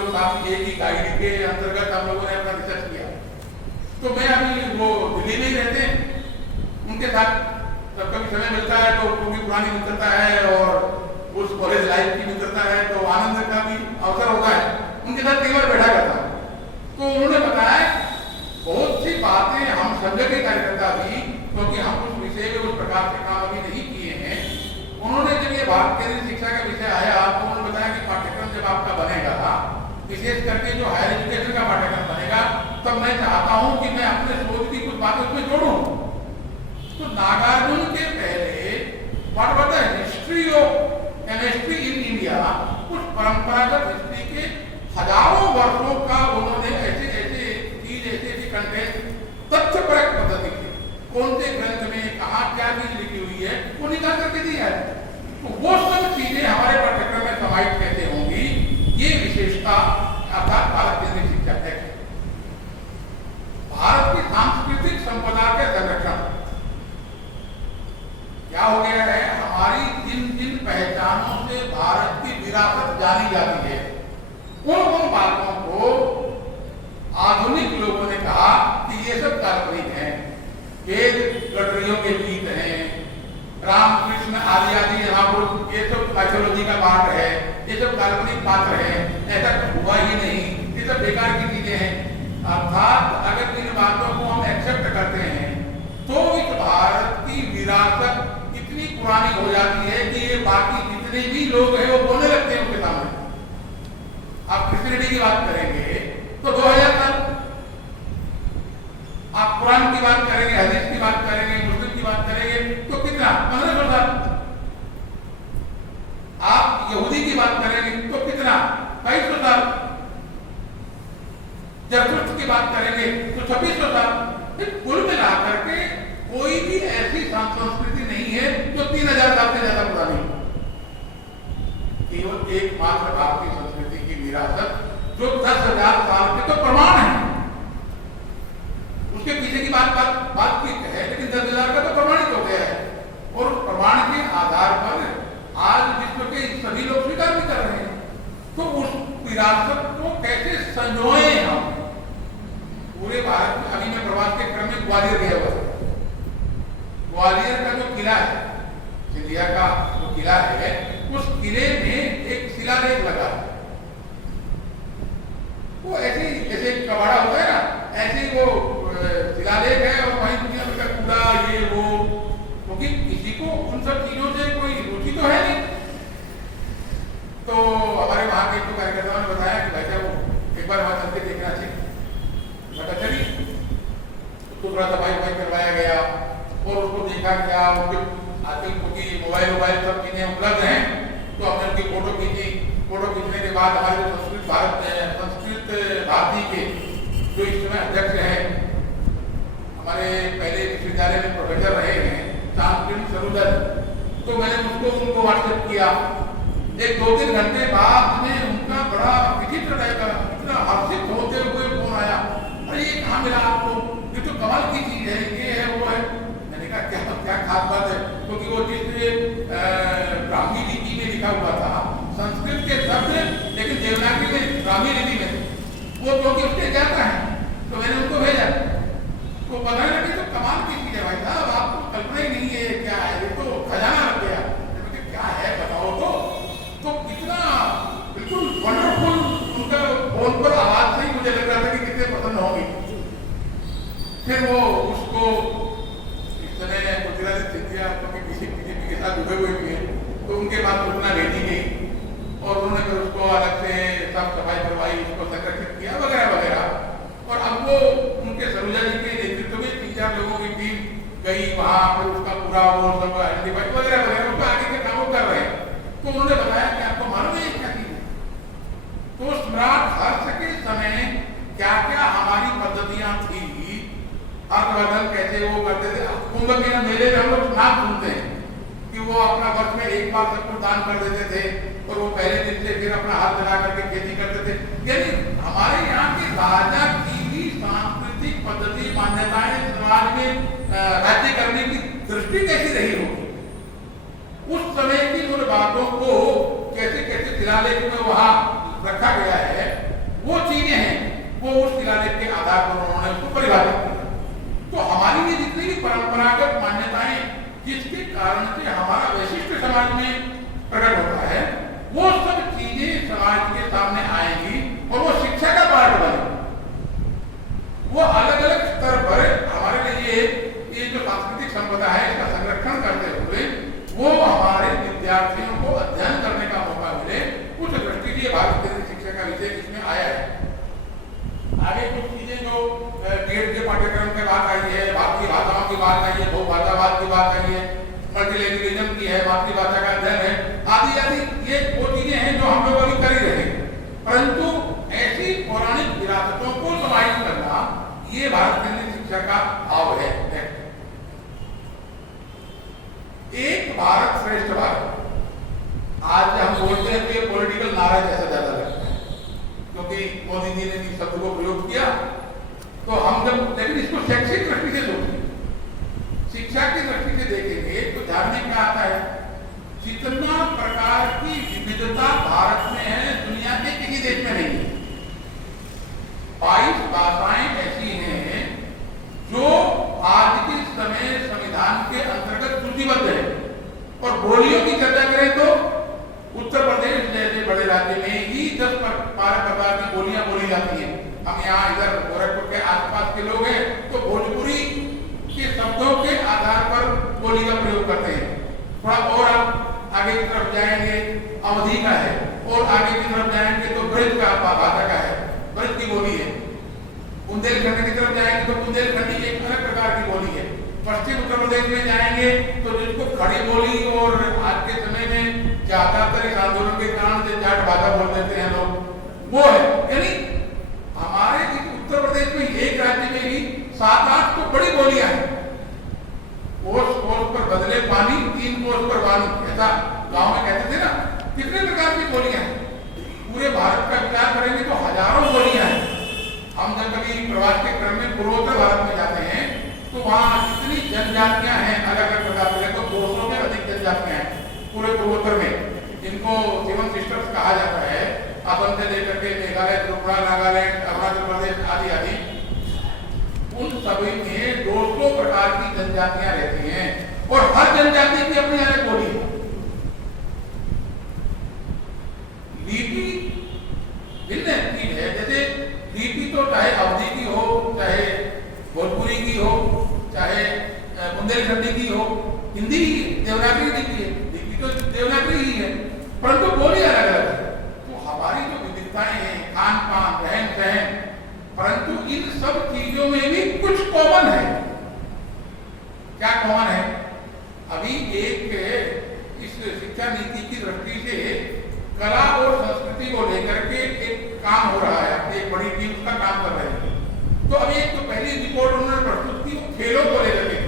लोग साथ एक ही गाइड के अंतर्गत हम लोगों ने अपना रिसर्च किया। तो मैं अभी वो दिल्ली में ही रहते हैं, उनके साथ जब कभी समय मिलता है तो उनकी पुरानी मित्रता है और उस कॉलेज लाइफ की मित्रता है, तो आनंद का भी अवसर होता है। उनके साथ कई बार बैठा करता, तो उन्होंने बताया बहुत सी बातें हम संघ के कार्यकर्ता भी, क्योंकि हम उस विषय में उस प्रकार से काम अभी नहीं किए हैं। उन्होंने जब ये भारत केंद्रीय शिक्षा का विषय आया तो उन्होंने बताया कि पाठ्यक्रम जब आपका बनेगा, विशेष करके जो हायर एजुकेशन का पाठ्यक्रम बनेगा, तब मैं चाहता हूं कि मैं अपने सोच की कुछ बातें उसमें जोड़ूं। तो नागार्जुन के पहले what was the history of chemistry in India, उस परंपरागत हिस्ट्री के हजारों वर्षों का उन्होंने ऐसे कंटेंट तथ्यपरक पद्धति के कौन से ग्रंथ में कहाँ क्या चीज लिखी हुई है वो निकाल करके दिया है। तो वो सब चीजें हमारे पाठ्यक्रम में समाहित कैसे होंगी, ये विशेषता अर्थात भारत केंद्रीय शिक्षा एक्ट। भारत की सांस्कृतिक संपदा के संरक्षण क्या हो गया है, हमारी जिन जिन पहचानों से भारत की विरासत जानी जाती है, उन बातों को आधुनिक लोगों ने कहा कि ये सब काल्पनिक हैं, वेद गडरियों के गीत हैं, रामकृष्ण आदि आदि महापुरुष, ये सब माइथोलॉजी का पार्ट है, ये सब काल्पनिक पात्र है, ऐसा हुआ ही नहीं, ये सब बेकार की चीजें हैं। अर्थात अगर इन बातों को हम एक्सेप्ट करते हैं तो इस भारत की विरासत इतनी पुरानी हो जाती है कि ये बाकी जितने भी लोग हैं वो बोलने लगते हैं उनके सामने। आप क्रिश्चियनिटी की बात करेंगे तो 2000 साल, आप कुरान की बात करेंगे, हदीस की बात करेंगे, मुस्लिम की बात करेंगे तो कितना 1500 साल, आप यहूदी की बात करेंगे तो कितना 2200 साल, जरथुस्त्र की बात करेंगे तो 2600 साल। कुल मिलाकर के कोई भी ऐसी संस्कृति नहीं है जो 3000 साल से ज्यादा पुरानी हो। केवल एकमात्र भारतीय संस्कृति की विरासत जो 10,000 साल के तो प्रमाण है, उसके पीछे की बात की है, लेकिन 10,000 का तो प्रमाणित हो गया है और उस प्रमाण के आधार पर आज विश्व के सभी लोग स्वीकार भी कर रहे हैं। तो उस विरासत को कैसे संजोए हम पूरे भारत में। अभी मैं प्रवास के क्रम में ग्वालियर गया हुआ था, ग्वालियर का जो किला है, सिंधिया का जो किला है, उस किले में एक शिलालेख लगा है, वो ऐसे जैसे कबाड़ा होता है ना, ऐसे वो शिलालेख है और वहीं दुनिया भर का कूड़ा ये वो, क्योंकि किसी को उन सब चीजों से कोई रुचि तो है नहीं। तो हमारे वहां के तो कार्यकर्ताओं ने बताया कि भाई साहब एक बार वहां चल के देखना चाहिए। बता चली तो थोड़ा सफाई करवाया गया और उसको देखा गया। आजकल क्योंकि मोबाइल सब चीजें उपलब्ध हैं तो हमने उनकी फोटो खींची। फोटो खींचने के बाद हमारे जो संस्कृत भारती के जो इस समय अध्यक्ष हैं, हमारे पहले विश्वविद्यालय में प्रोफेसर रहे हैं सांस्कृतिक सरोदर, तो मैंने उनको व्हाट्सएप किया। एक 2-3 घंटे बाद में उनका बड़ा विचित्र टाइप का इतना हर्षित होते हुए फोन आया, अरे ये कहाँ मिला आपको, ये तो कमाल की चीज है, ये है वो है। मैंने कहा क्या खास बात है, क्योंकि वो जिस ब्राह्मी लिपि में लिखा हुआ था, संस्कृत के शब्द लेकिन देवनागरी में ब्राह्मी लिपि में, वो क्योंकि उसके जाता है तो मैंने उनको भेजा। तो बताने लगे तो कमाल की चीज है भाई साहब, आपको कल्पना ही नहीं है क्या है, ये तो खजाना लग गया। क्या है बताओ तो कितना बिल्कुल वंडरफुल। उनका फोन पर आवाज से ही मुझे लग रहा था कि कितने पसंद होंगी। फिर वो उसको इस तरह गुजराती सिंधिया किसी के साथ जुड़े हुए भी हैं, तो उनके पास सूचना भेजी गई और उन्होंने फिर उसको अलग से साफ सफाई करवाई, उसको संरक्षित किया वगैरह वगैरह। और अब वो उनके सरोजा जी के नेतृत्व में 3-4 लोगों की टीम गई वहां पर, उसका पूरा वो सब आइडेंटिफाई वगैरह वगैरह उसका आगे के काम कर रहे हैं। तो उन्होंने बताया कि आपको मालूम है क्या चीज है। तो सम्राट हर्ष के समय क्या क्या हमारी पद्धतियां थी, हर्षवर्धन कैसे वो करते थे। कुंभ के मेले में हम लोग नाम सुनते हैं कि वो अपना वर्ष में एक बार सब कुछ दान कर देते थे और वो पहले दिन से फिर अपना हाथ जला करके खेती करते थे। यानी हमारे यहाँ के राजा की भी सांस्कृतिक पद्धति मान्यताएं समाज में राज्य करने की दृष्टि कैसी रही होगी, उस समय की उन बातों को कैसे कैसे शिलालेख में वहां रखा गया है। वो चीजें हैं वो उस शिलालेख के आधार पर उन्होंने उसको परिभाषित किया। तो हमारी ये जितनी भी परंपरागत मान्यताएं जिसके कारण से हमारा वैशिष्ट समाज में प्रकट होता है, वो सब चीजें समाज के सामने आएंगी और वो शिक्षा का पार्ट बनेगी। वो अलग अलग स्तर पर हमारे लिए ये जो सांस्कृतिक संपदा है इसका संरक्षण करते हुए वो हमारे विद्यार्थियों को अध्ययन करने का मौका मिले, उस दृष्टि से भारत केंद्रीय शिक्षा का विषय इसमें आया है। आगे कुछ चीजें जो बीएड के पाठ्यक्रम में बात आई है, भारतीय भाषाओं की बात आई है, बहुभाषावाद की बात आई है, मल्टीलैंग्वेजिज्म की है, मातृभाषा का अध्ययन है, आदि आदि, ये वो चीजें हैं जो हम लोग अभी कर ही रहे हैं। परंतु ऐसी पौराणिक विरासतों को समाहित करना ये भारत केंद्रीय शिक्षा का भाव है। एक भारत श्रेष्ठ भारत आज हम बोलते हैं तो ये पॉलिटिकल नारा जैसा ज्यादा लगता है, क्योंकि मोदी जी ने इस शब्द को प्रयोग किया। तो हम जब लेकिन इसको शैक्षिक दृष्टि से सोचेंगे, शिक्षा की दृष्टि से देखेंगे तो ध्यान में क्या आता है, जितना प्रकार की विविधता भारत में है दुनिया के किसी देश में नहीं है। 22 भाषाएं ऐसी हैं जो आज के समय संविधान के अंतर्गत सूचीबद्ध है। और बोलियों की चर्चा करें तो उत्तर प्रदेश जैसे बड़े राज्य में ही 10-12 प्रकार की बोलियां बोली जाती हैं। हम यहाँ इधर गोरखपुर के आसपास के लोग हैं तो भोजपुरी के शब्दों के आधार पर बोली का प्रयोग करते हैं। थोड़ा और आप आगे की तरफ जाएंगे अवधि का है, और आगे की तरफ जाएंगे तो ब्रज का भाषा का है, ब्रज की बोली है। बुंदेलखंड की तरफ जाएंगे तो बुंदेलखंडी एक अलग प्रकार की बोली है। पश्चिम उत्तर प्रदेश में जाएंगे तो जिसको खड़ी बोली और आज के समय में ज्यादातर इस आंदोलन के कारण से जाट भाषा बोल देते हैं लोग, वो है। यानी हमारे उत्तर प्रदेश में एक राज्य में ही 7-8 तो बड़ी बोलियां हैं। कोस कोस पर बदले पानी, 3 कोस पर वाणी, ऐसा गांव में कहते थे ना। कितने प्रकार की बोलियां हैं, पूरे भारत का विचार करेंगे तो हजारों बोलियां हैं। हम जब कभी प्रवास के क्रम में पूर्वोत्तर भारत में जाते हैं तो वहाँ जितनी जनजातियां हैं अलग अलग प्रकार के, तो 200 से अधिक जनजातियां हैं पूरे पूर्वोत्तर में, जिनको 7 सिस्टर्स कहा जाता है। असम से लेकर के मेघालय, त्रिपुरा, नागालैंड, अरुणाचल प्रदेश आदि आदि, उन सभी में 200 प्रकार की जनजातियां रहती हैं और हर जनजाति की अपनी अलग बोली है। लिपि भिन्न चीज है। जैसे लिपि तो चाहे अवधि की हो, चाहे भोजपुरी की हो, चाहे बुंदेलखंडी की हो, हिंदी देवनागरी लिपि है, लिपि तो देवनागरी ही है, परंतु बोली अलग अलग है। तो हमारी जो विविधताएं हैं, खान पान, रहन सहन, परंतु इन सब चीजों में भी कुछ कॉमन है। क्या कॉमन है? अभी एक इस शिक्षा नीति की दृष्टि से कला और संस्कृति को लेकर के एक काम हो रहा है, एक बड़ी टीम उसका काम कर रही है। तो अभी एक तो पहली रिपोर्ट उन्होंने प्रस्तुत की खेलों को लेकर के,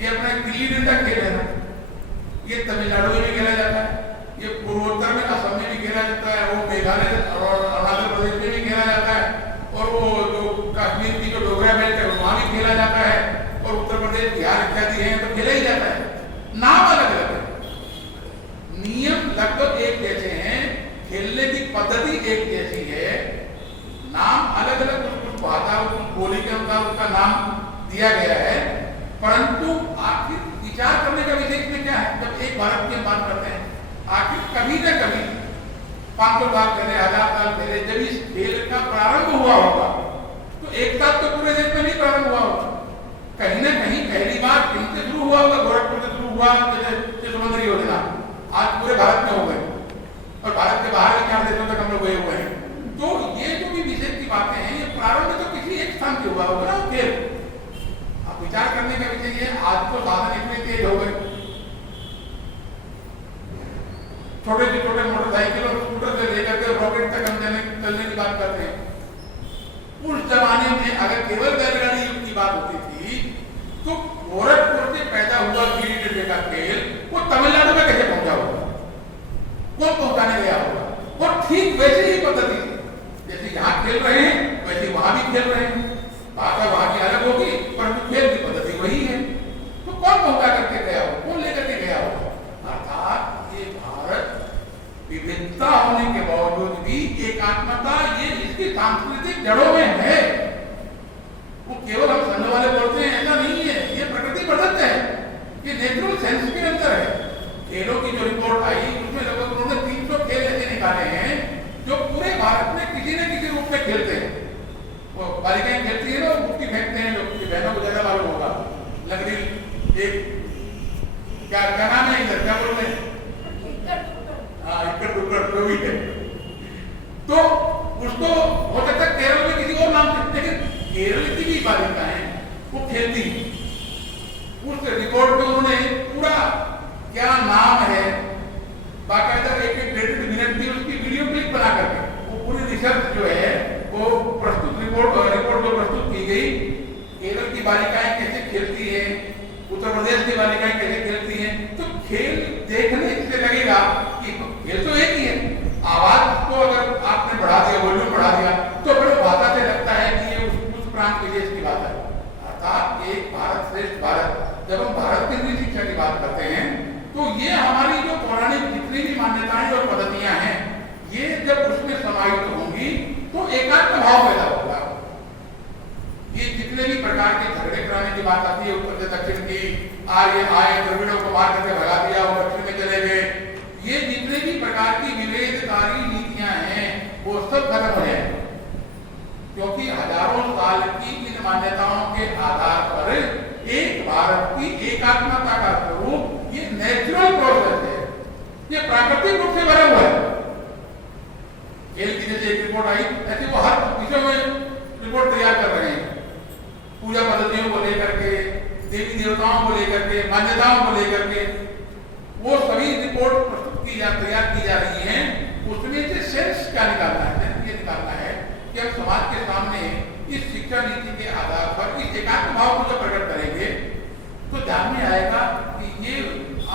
ये अपना गिल्ली डंडा खेल है ना, ये तमिलनाडु में भी खेला जाता है, ये पूर्वोत्तर में असम में भी खेला जाता है, वो मेघालय और अरुणाचल प्रदेश में भी खेला जाता है, और वो जो कश्मीर की जो डोगरा बेल्ट है वहां भी खेला जाता है, और उत्तर प्रदेश, बिहार इत्यादि है तो खेला ही जाता है। नाम अलग अलग है, नियम लगभग एक जैसे हैं, खेलने की पद्धति एक जैसी है, नाम अलग अलग भाषा बोली के अनुसार उसका नाम दिया गया है। परंतु आखिर विचार करने का विषय इसमें क्या है? जब एक भारत की बात करते हैं, आखिर कभी न कभी 500 साल पहले, 1000 साल पहले जब इस खेल का प्रारंभ हुआ होगा तो एक साथ तो पूरे देश में नहीं प्रारंभ हुआ होगा, कहीं न कहीं पहली बार कहीं से शुरू हुआ होगा। गोरखपुर से शुरू हुआ, जैसे समुद्री योजना आज पूरे भारत में हो गए, और भारत के बाहर 4 देशों तक हम लोग गए हुए हैं। तो ये जो भी विषय की बातें हैं, ये प्रारंभ तो किसी एक स्थान से हुआ होगा ना। फिर आप विचार करने का विषय ये, आज तो साधन इतने तेज हो गए, छोटे से छोटे मोटरसाइकिल और स्कूटर से लेकर के रॉकेट तक हम चलने की बात करते हैं। उस जमाने में अगर केवल बैलगाड़ी युग की बात होती थी तो गोरखपुर से पैदा हुआ गिल्ली डंडे का खेल वो तमिलनाडु में कैसे पहुंचा होगा, कौन पहुंचाने गया होगा? और ठीक वैसे ही पद्धति जैसे यहाँ खेल रहे हैं वैसे वहां भी खेल रहे हैं। भाषा वहां की अलग होगी परंतु खेल की पद्धति वही है। तो कौन पहुंचा करके गया हो, कौन लेकर के गया होगा? अर्थात ये भारत विविधता होने के बावजूद भी एकात्मता सांस्कृतिक जड़ों में है। वो केवल हम संघ वाले बोलते हैं ऐसा नहीं है, ये प्रकृति प्रदत्त है, ये नेचुरल सेंस के अंदर है। खेलों की जो रिपोर्ट आई उसमें लगभग उन्होंने 300 खेल ऐसे निकाले हैं जो पूरे भारत में किसी न किसी रूप में खेलते हैं। वो बालिकाएं खेलती है ना, मुक्की फेंकते हैं, जो बहनों को ज्यादा मालूम होगा, लकड़ी एक क्या नाम है इधर, क्या बोलते हैं, हाँ इक्कड़ दुक्कड़ जो भी है। तो उसको हो सकता है केरल में किसी और नाम से, लेकिन केरल की भी बालिकाएं वो खेलती। उस रिकॉर्ड में उन्होंने पूरा क्या नाम है बाकायदा एक डेढ़ मिनट की उसकी वीडियो क्लिप बना करके वो पूरी रिसर्च जो है वो प्रस्तुत रिपोर्ट जो प्रस्तुत की गई, केरल की बालिकाएं कैसे खेलती है, उत्तर प्रदेश की बालिकाएं कैसे खेलती हैं। तो खेल देखने से लगेगा कि खेल तो एक ही है, आवाज को अगर आपने बढ़ा दिया, वॉल्यूम बढ़ा दिया, तो फिर भाषा से लगता है कि ये उस प्रांत के देश की बात है। अर्थात एक भारत श्रेष्ठ भारत, जब हम भारत केंद्रीय शिक्षा की बात करते हैं तो ये हमारी जो पौराणिक जितनी भी मान्यताएं और पद्धतियां हैं, ये जब उसमें समाहित होंगी तो एकात्म भाव पैदा होगा। ये जितने भी प्रकार के झगड़े कराने की बात आती है, उत्तर से दक्षिण की, आर्य आए द्रविड़ों को मार करके भगा दिया और दक्षिण में चले गए, ये जितने भी प्रकार की विभेदकारी नीतियां हैं वो सब खत्म हो जाए, क्योंकि हजारों साल की इन मान्यताओं के आधार पर एक भारत की एकात्मता का स्वरूप ये नेचुरल प्रोसेस है, ये प्राकृतिक रूप से बना हुआ है। खेल की जैसे एक रिपोर्ट आई, ऐसे वो हर विषय में रिपोर्ट तैयार कर रहे हैं, पूजा पद्धतियों को लेकर के, देवी देवताओं को लेकर के, मान्यताओं को लेकर के, वो सभी रिपोर्ट प्रस्तुत तैयार की जा रही हैं। उसमें से सेंस क्या निकालना है, सेंस ये निकालना है कि हम समाज के सामने इस शिक्षा नीति के आधार पर इस एकात्म भाव को जब प्रकट करेंगे तो ध्यान में आएगा कि ये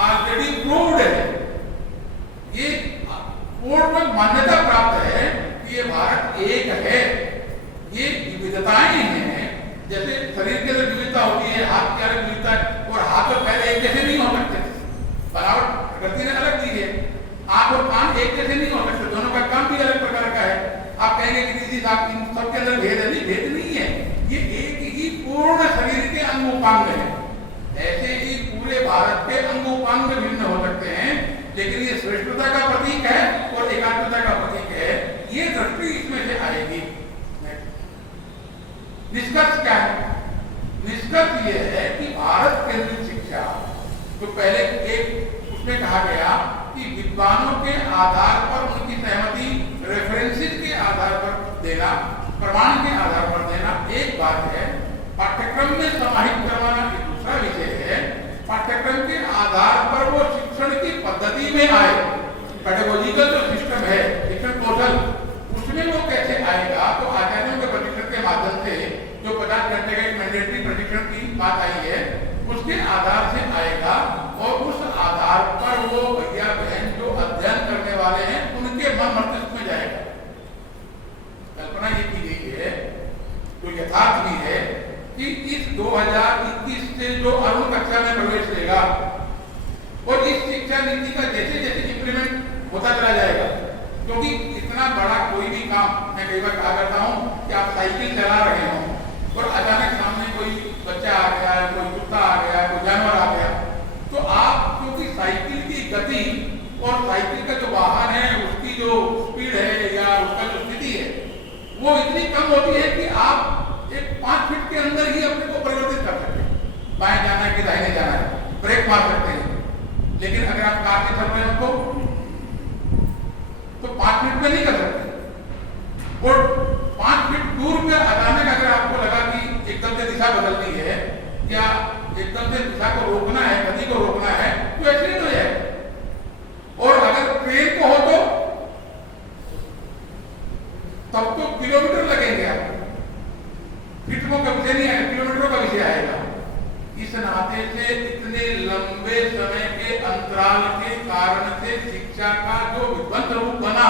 ऑलरेडी प्रूव्ड है, ये कोर्ट में मान्यता प्राप्त है कि ये भारत एक है, ये विविधताएं हैं। जैसे शरीर के अंदर विविधता होती है, हाथ की अलग विविधता है, और हाथ और पैर एक जैसे नहीं हो सकते, बनावट प्रकृति ने अलग दी है। आंख और कान एक जैसे नहीं हो सकते, दोनों का काम भी अलग प्रकार का है। आप कहेंगे कि दीदी साहब इन सबके अंदर भेद है, नहीं, भेद नहीं है, ये एक ही पूर्ण शरीर के अंग उपांग है। ऐसे ही पूरे भारत के अंग उपांग भिन्न हो सकते हैं, लेकिन ये श्रेष्ठता का प्रतीक है और एकात्मता का प्रतीक है, ये दृष्टि इसमें से आएगी। निष्कर्ष क्या है? निष्कर्ष ये है कि भारत केंद्रित शिक्षा तो पहले एक उसमें कहा गया कि विद्वानों के आधार पर उनकी सहमति, रेफरेंसेस के आधार पर देना, प्रमाण के आधार पर देना एक बात है, पाठ्यक्रम में समाहित करवाना एक दूसरा विषय है। पाठ्यक्रम के आधार पर वो शिक्षण की पद्धति में आए, पेडागोजिकल जो सिस्टम है, शिक्षण कौशल, उसमें वो कैसे आएगा? तो आचार्यों के प्रशिक्षण के माध्यम से जो 50 घंटे का एक मैंडेटरी प्रशिक्षण की बात आई है, उसके आधार से आएगा, और उस आधार पर वो भैया बहन जो अध्ययन करने वाले हैं उनके मन मस्तिष्क में जाएगा। कल्पना ये की गई है, तो यथार्थ भी है कि इस 2021 से जो अरुण कक्षा में प्रवेश लेगा और इस शिक्षा नीति का जैसे जैसे इंप्लीमेंट होता चला जाएगा, क्योंकि इतना बड़ा कोई भी काम, मैं कई बार कहा करता हूँ कि आप साइकिल चला रहे हो और अचानक सामने कोई बच्चा आ गया, कोई कुत्ता आ गया, कोई जानवर आ गया, तो आप क्योंकि साइकिल की गति और साइकिल का जो वाहन है उसकी जो स्पीड है या उसका जो स्थिति है वो इतनी कम होती है कि आप एक 5 फीट के अंदर ही अपने को परिवर्तित कर सकते हैं, बाएं जाना है कि दाहिने जाना है, ब्रेक मार सकते हैं। लेकिन अगर आप कार से चल रहे हो तो 5 फीट में नहीं कर सकते, और 5 फीट दूर में अचानक अगर आपको लगा कि एकदम से दिशा बदलनी है या एकदम से दिशा को रोकना है, गति को रोकना है, तो एक्सीडेंट हो जाएगा। और अगर ट्रेन को हो तो तब तो किलोमीटर लगेंगे, आप फीटों का विषय नहीं आएगा, किलोमीटरों का विषय आएगा। इस नाते से इतने लंबे समय के अंतराल के कारण से शिक्षा का जो विध्वंस रूप बना,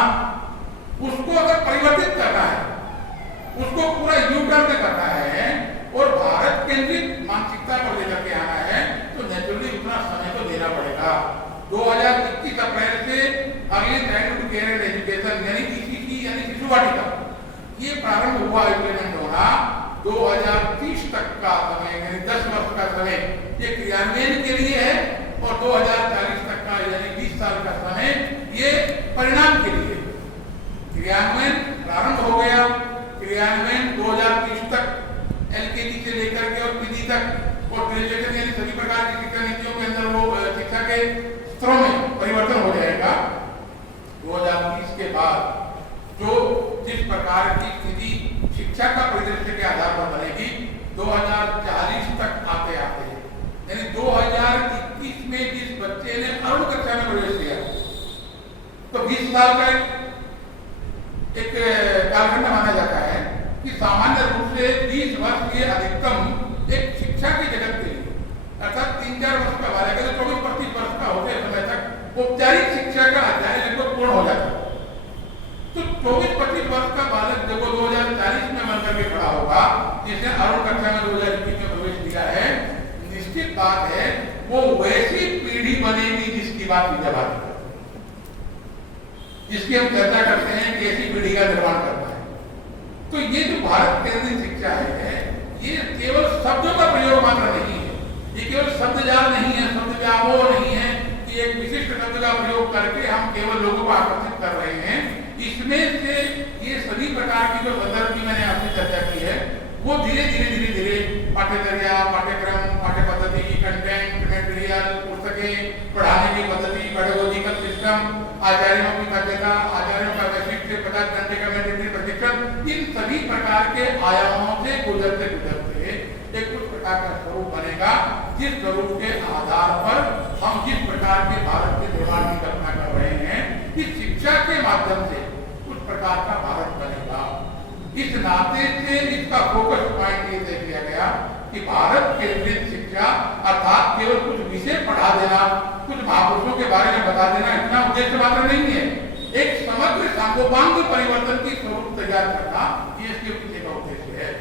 उसको अगर परिवर्तित करना है, उसको पूरा यू-टर्न करना है और भारत केंद्रित मानसिकता पर लेकर के आना है, तो नेचुरली उतना समय तो देना पड़ेगा। 2021 अप्रैल से early childhood care and education यानी ECT यानी शिशु वाटिका, ये प्रारंभ हुआ इम्प्लीमेंट होना 2030 तक का समय, यानी 10 वर्ष का समय ये क्रियान्वयन के लिए है, और 2040 तक का यानी 20 साल का समय ये परिणाम के लिए। क्रियान्वयन प्रारंभ हो गया, क्रियान्वयन 2030 तक एलकेजी से लेकर के और पीजी तक और ग्रेजुएशन यानी सभी प्रकार की शिक्षा नीतियों के अंदर वो शिक्षा के स्तरों में परिवर्तन हो जाएगा। 2030 के बाद जो जिस प्रकार की स्थिति शिक्षा का परिदृश्य के आधार पर बनेगी, 2040 तक आते आते यानी 2021 में जिस बच्चे ने अरुण कक्षा में प्रवेश किया तो 20 साल का एक कालखंड माना जाता है कि सामान्य रूप से 20 वर्ष ये अधिकतम एक शिक्षा की जगत के लिए, अर्थात 3-4 वर्ष का बालक है तो 24-25 वर्ष का होते समय तक औपचारिक शिक्षा का अध्याय लगभग पूर्ण हो जाता है। तो 24-25 वर्ष का बालक जब वो 2040 में बनकर के खड़ा होगा, जिसने अरुण कक्षा में 2021 में प्रवेश किया है, निश्चित बात है वो वैसी पीढ़ी बनेगी जिसकी बात की जब आती है, जिसकी हम चर्चा करते हैं कि ऐसी पीढ़ी का निर्माण करना है। तो ये जो भारत केंद्रित शिक्षा है, ये केवल शब्दों का प्रयोग मात्र नहीं है, ये केवल शब्दजाल नहीं है, शब्द व्यामोह नहीं है कि एक विशिष्ट शब्द का प्रयोग करके हम केवल लोगों को आकर्षित कर रहे हैं। इसमें से ये सभी प्रकार की जो संदर्भ की मैंने आपसे चर्चा की है, वो धीरे धीरे पाठ्यचर्या, पाठ्यक्रम, पाठ्य पद्धति, कंटेंट, मटेरियल, पुस्तकें, पढ़ाने की पद्धति, पेडागोजिकल सिस्टम, आचार्यों की कार्यता, आचार्यों का वैश्विक से 50 घंटे का मैंडेटरी प्रशिक्षण, इन सभी प्रकार के आयामों से गुजरते गुजरते एक कुछ प्रकार का स्वरूप बनेगा, जिस स्वरूप के आधार पर हम जिस प्रकार के भारत के निर्माण की कल्पना कर रहे हैं कि शिक्षा के माध्यम से कुछ प्रकार का भारत बनेगा। इस नाते से इसका फोकस पॉइंट ये तय किया गया कि भारत केंद्रित शिक्षा अर्थात केवल कुछ विषय पढ़ा देना, कुछ महापुरुषों के बारे में बता देना इतना उद्देश्य मात्र नहीं है, एक समग्र सांगोपांग परिवर्तन की स्वरूप तैयार करना ये इसके पीछे का उद्देश्य है।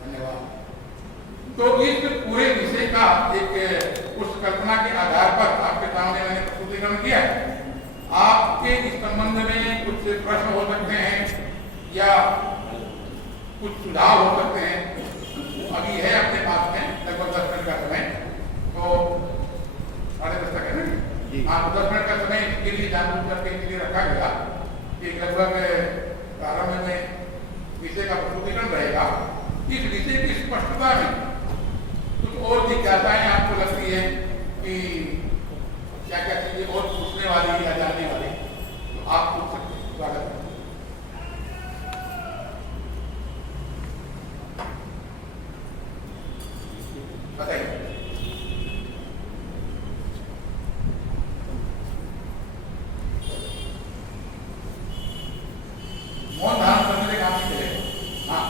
धन्यवाद। तो इस पूरे विषय का एक उस कल्पना के आधार पर आपके सामने मैंने प्रस्तुतिकरण किया है। आपके इस संबंध में कुछ प्रश्न हो सकते हैं या कुछ सुझाव हो सकते हैं, अभी है अपने पास में लगभग 10 मिनट का समय, तो 10:30 तक है ना, आप 10 मिनट का समय इसके लिए जानबूझ करके इसलिए रखा गया कि लगभग प्रारंभ में विषय का प्रस्तुतिकरण रहेगा। इस विषय की स्पष्टता में कुछ और जिज्ञासाएं आपको लगती है कि क्या क्या चीजें और पूछने वाली या जानने वाली, तो आप पूछ सकते हैं। स्वागत है। बताइए। मौन धारण करने के काम नहीं करेगा। हाँ,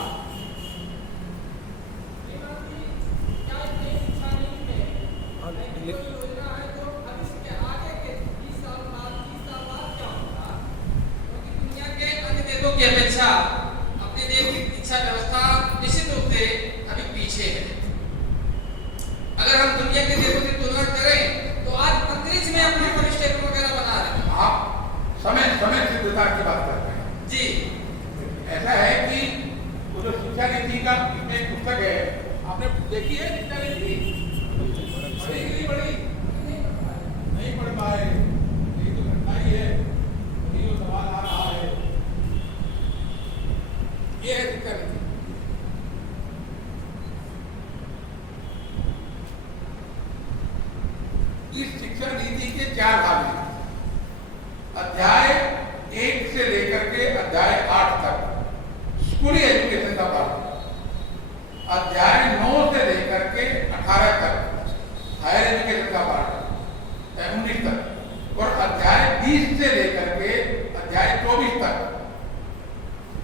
की अपेक्षा अपने देश की शिक्षा व्यवस्था निश्चित रूप से अभी पीछे है। अगर हम दुनिया के देशों की तुलना करें तो आज अंतरिक्ष में अपने परिस्टेशन वगैरह बना रहे हैं। आप समय सिद्धता की बात करते हैं जी। ऐसा है कि वो जो शिक्षा नीति का इसमें एक पुस्तक है, आपने देखी है शिक्षा नीति? बड़ी नहीं पढ़ पाए, ये तो घटना ही है, ये जो सवाल आ रहा है ये है शिक्षा नीति। इस शिक्षा नीति के 4 भाग हैं। अध्याय 1 से लेकर के अध्याय 8 तक स्कूली एजुकेशन का पार्ट, अध्याय 9 से लेकर के 18 तक हायर एजुकेशन का पार्ट 19 तक, और अध्याय 20 से लेकर के अध्याय 24 तक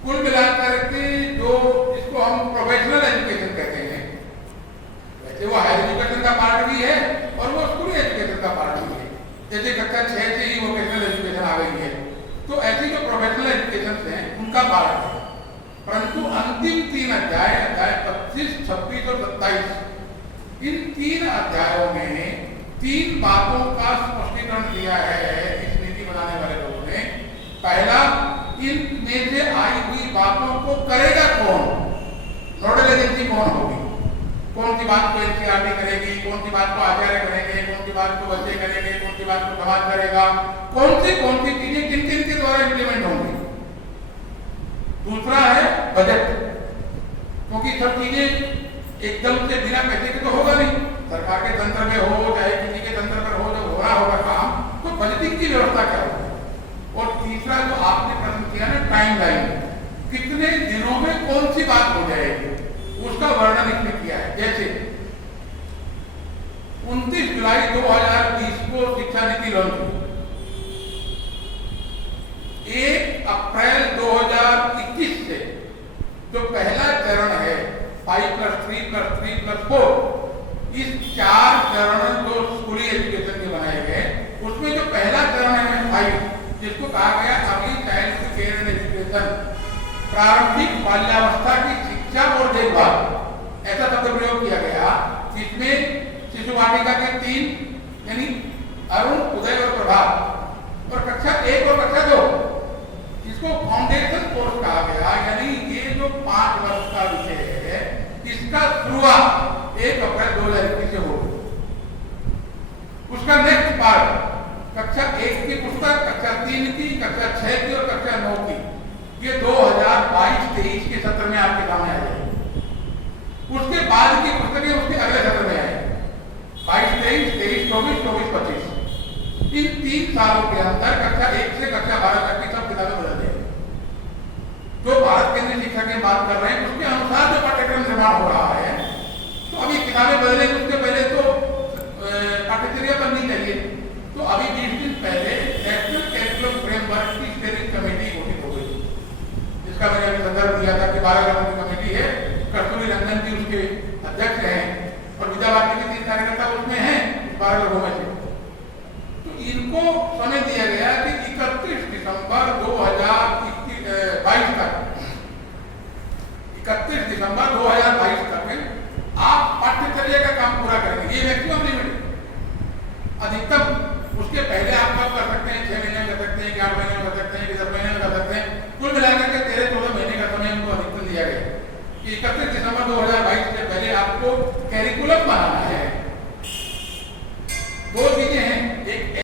कुल मिलाकर के जो इसको हम प्रोफेशनल एजुकेशन कहते हैं, वैसे वो हायर एजुकेशन का पार्ट भी है और वो स्कूली एजुकेशन का पार्ट भी है। जैसे कक्षा 6 से ही वोकेशनल एजुकेशन आ गई है, तो ऐसी जो प्रोफेशनल एजुकेशन हैं उनका पार्ट है। परंतु अंतिम 3 अध्याय, अध्याय 25, 26 और 27, इन 3 अध्यायों में 3 बातों का स्पष्टीकरण दिया है इस नीति बनाने वाले लोगों ने। पहला, इनमें से आई बातों को करेगा कौन, नोडल एजेंसी कौन होगी, कौन सी बात को एनसीईआरटी करेगी, कौन सी बात को आचार्य करेंगे, कौन सी बात को बच्चे करेंगे, कौन सी बात को समाज करेगा, कौन सी चीजें किन किन के द्वारा इम्प्लीमेंट होंगी। दूसरा है बजट, क्योंकि सब चीजें एकदम से बिना पैसे के तो होगा नहीं, सरकार के तंत्र में हो चाहे किसी के तंत्र पर हो, जब हो रहा होगा काम तो बजटिंग की व्यवस्था क्या होगी। और तीसरा जो आपने प्रश्न किया ना टाइम लाइन, कितने दिनों में कौन सी बात हो जाएगी, उसका वर्णन इसमें किया है। जैसे 29 जुलाई 2020 को शिक्षा नीति लॉन्च हुई, 1 अप्रैल 2021 से जो पहला चरण है 5+3+3+4, इस 4 चरण जो स्कूली एजुकेशन के बनाए गए, उसमें जो पहला चरण है 5, जिसको कहा गया early child care and education, प्रारंभिक बाल्यावस्था की शिक्षा और देखभाल, ऐसा शब्द प्रयोग किया गया, जिसमें शिशु वाटिका के 3 यानी अरुण, उदय और प्रभात, और कक्षा 1 और कक्षा 2 इसको फाउंडेशन कोर्स कहा गया। यानी ये जो 5 वर्ष का विषय है, इसका शुरुआत 1 अप्रैल 2021 से होगी। उसका नेक्स्ट पार्ट कक्षा 1 की पुस्तक, कक्षा 3 की, कक्षा 6 की और कक्षा 9 की, ये 2022-23 के सत्र में आपके सामने आ जाएगी। उसके बाद की पुस्तकें उसके अगले सत्र में आएगी, 22-23, 23-24, 24-25। इन 3 सालों के अंदर कक्षा 1 से कक्षा 12 तक की सब किताबें बदल जाएगी। जो भारत केंद्रीय शिक्षा की बात कर रहे हैं उसके अनुसार जो पाठ्यक्रम निर्माण हो रहा है, तो अभी किताबें बदलेंगे, उसके पहले तो पाठ्यचर्या बननी चाहिए। तो अभी 20 दिन पहले नेशनल करिकुलम फ्रेमवर्क की स्टीयरिंग कमेटी घोषित हो गई, जिसका मैंने अभी संदर्भ दिया था कि 12 लोगों की कमेटी है, कस्तूरी रंजन जी उसके अध्यक्ष हैं और विद्या भारती के 3 कार्यकर्ता उसमें हैं 12 लोगों में से। तो इनको समय दिया गया कि 31 दिसंबर 2022 तक 31 दिसंबर 2022 तक आप पाठ्यचर्या का काम पूरा करेंगे।